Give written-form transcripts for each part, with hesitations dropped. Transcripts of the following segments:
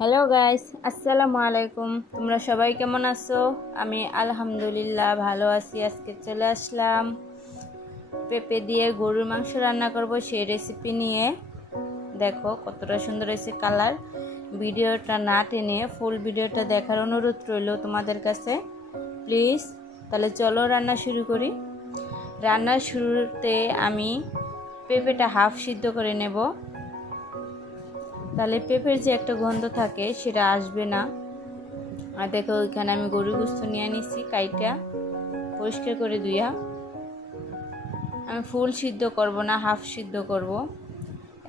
Hello guys, আসসালামু আলাইকুম। তোমরা সবাই কেমন আছো? আমি আলহামদুলিল্লাহ ভালো আছি। আজকে চলে আসলাম পেঁপে দিয়ে গরুর মাংস রান্না করব সেই রেসিপি নিয়ে। দেখো কতটা সুন্দর হয়েছে কালার। ভিডিওটা না টেনে ফুল ভিডিওটা দেখার অনুরোধ রইল তোমাদের কাছে, প্লিজ। তাহলে চলো রান্না শুরু করি। রান্নার শুরুতে আমি পেঁপেটা হাফ সিদ্ধ করে নেব, তাহলে পেঁপের যে একটা গন্ধ থাকে সেটা আসবে না। আর দেখো ওইখানে আমি গরুর গোশত নিয়ে নিচ্ছি, কাইটা পরিষ্কার করে ধুইয়া। আমি ফুল সিদ্ধ করব না, হাফ সিদ্ধ করব।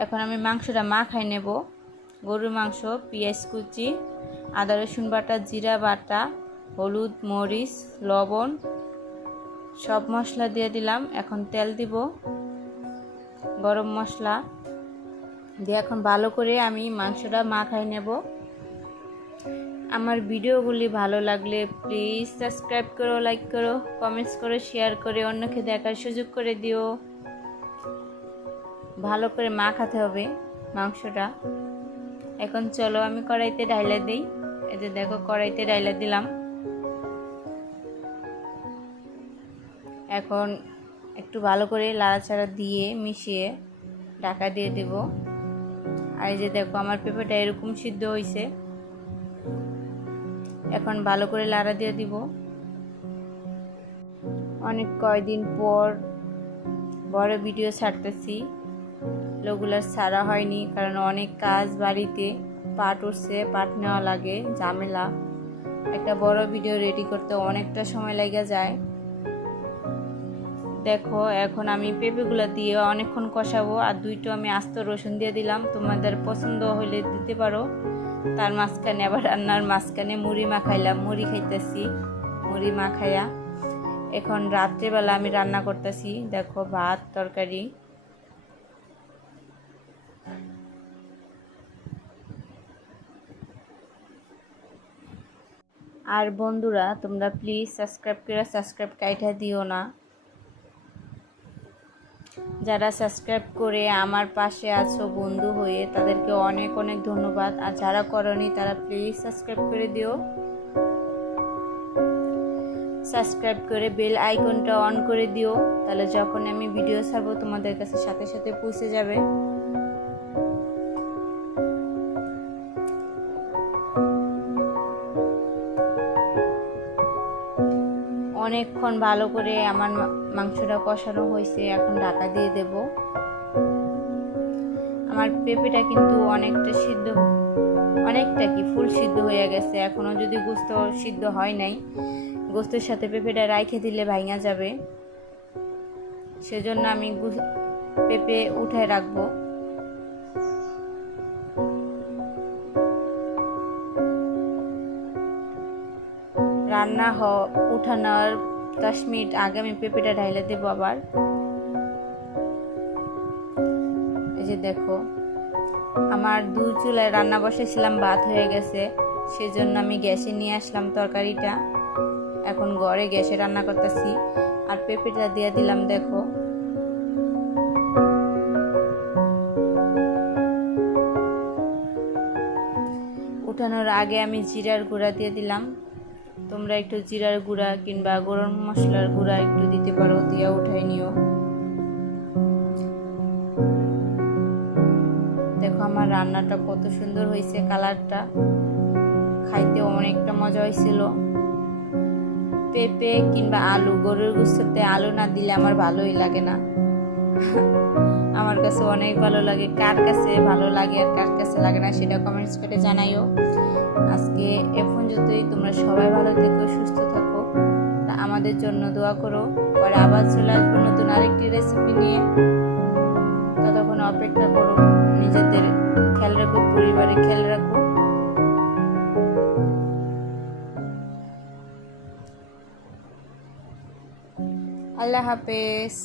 এখন আমি মাংসটা মাখাই নেব। গরুর মাংস, পেঁয়াজ কুচি, আদা রসুন বাটা, জিরা বাটা, হলুদ, মরিচ, লবণ, সব মশলা দিয়ে দিলাম। এখন তেল দিব, গরম মশলা দিয়ে এখন ভালো করে আমি মাংসটা মাখাই নেব। আমার ভিডিওগুলি ভালো লাগলে প্লিজ সাবস্ক্রাইব করো, লাইক করো, কমেন্টস করো, শেয়ার করে অন্যকে দেখার সুযোগ করে দিও। ভালো করে মাখাতে হবে মাংসটা। এখন চলো আমি কড়াইতে ঢাইলা দিই। এই যে দেখো কড়াইতে ঢাইলা দিলাম। এখন একটু ভালো করে লাড়াচাড়া দিয়ে মিশিয়ে ঢাকা দিয়ে দেব। আর এই যে দেখো আমার পেঁপেটা এরকম সিদ্ধ হয়েছে। এখন ভালো করে লাড়া দিয়ে দিব। অনেক কয়দিন পর বড় ভিডিও ছাড়তেছি, লোকগুলার ছাড়া হয়নি কারণ অনেক কাজ বাড়িতে, পাট উঠছে, পাট নেওয়া লাগে, ঝামেলা। একটা বড় ভিডিও রেডি করতে অনেকটা সময় লেগে যায়। দেখো এখন আমি পেঁপেগুলো দিয়ে অনেকক্ষণ কষাবো। আর দুইটো আমি আস্ত রসুন দিয়ে দিলাম, তোমাদের পছন্দ হলে দিতে পারো। তার মাঝখানে আবার রান্নার মাঝখানে মুড়ি মাখাইলাম, মুড়ি খাইতেছি, মুড়ি মাখাইয়া। এখন রাত্রেবেলা আমি রান্না করতেছি, দেখো ভাত তরকারি। আর বন্ধুরা তোমরা প্লিজ সাবস্ক্রাইব কাইটা দিও না। যারা সাবস্ক্রাইব করে আমার পাশে আছো বন্ধু হয়ে, তাদেরকে অনেক অনেক ধন্যবাদ। আর যারা করনি তারা প্লিজ সাবস্ক্রাইব করে দিও। সাবস্ক্রাইব করে বেল আইকনটা অন করে দিও, তাহলে যখন আমি ভিডিও ছাড়বো তোমাদের কাছে সাথে সাথে পৌঁছে যাবে। অনেকক্ষণ ভালো করে আমার মাংসটা কষানো হয়েছে। এখন ঢাকা দিয়ে দেব। আমার পেঁপেটা কিন্তু অনেকটা সিদ্ধ, অনেকটা কি ফুল সিদ্ধ হয়ে গেছে। এখনো যদি গোস্ত সিদ্ধ হয় নাই, গোস্তের সাথে পেঁপেটা রাইখে দিলে ভাঙা যাবে, সেজন্য আমি পেঁপে উঠায় রাখবো। রান্না উঠানোর 10 মিনিট আগে আমি পেঁপেটা ঢাইলে দেবো আবার। এই যে দেখো আমার 2 চুলায় রান্না বসেছিলাম, ভাত হয়ে গেছে, সেজন্য আমি গ্যাসে নিয়ে আসলাম তরকারিটা। এখন ঘরে গ্যাসে রান্না করতেছি। আর পেঁপেটা দিয়ে দিলাম। দেখো উঠানোর আগে আমি জিরার গুঁড়া দিয়ে দিলাম। তোমরা একটু জিরার গুঁড়া কিংবা গরম মশলার গুঁড়া একটু দিতে পারো, দিয়ে উঠাই নিও। দেখো আমার রান্নাটা কত সুন্দর হয়েছে, কালারটা খাইতে অনেকটা মজা হয়েছিল। পেঁপে কিংবা আলু, গরুর গোশতে আলু না দিলে আমার ভালোই লাগে না। আমার কাছে অনেক ভালো লাগে। কার কাছে ভালো লাগে আর কার কাছে লাগে না সেটা কমেন্টস করে জানাইও। আজকে এখন যতই তোমরা সবাই ভালো থেকো, সুস্থ থাকো, আমাদের জন্য দোয়া করো। পরে আবার চলে আসবো নতুন আরেকটি রেসিপি নিয়ে। ততক্ষণ অপেক্ষা করো। নিজেদের খেয়াল রাখো, পরিবারের খেয়াল রাখো। আল্লাহ হাফেজ।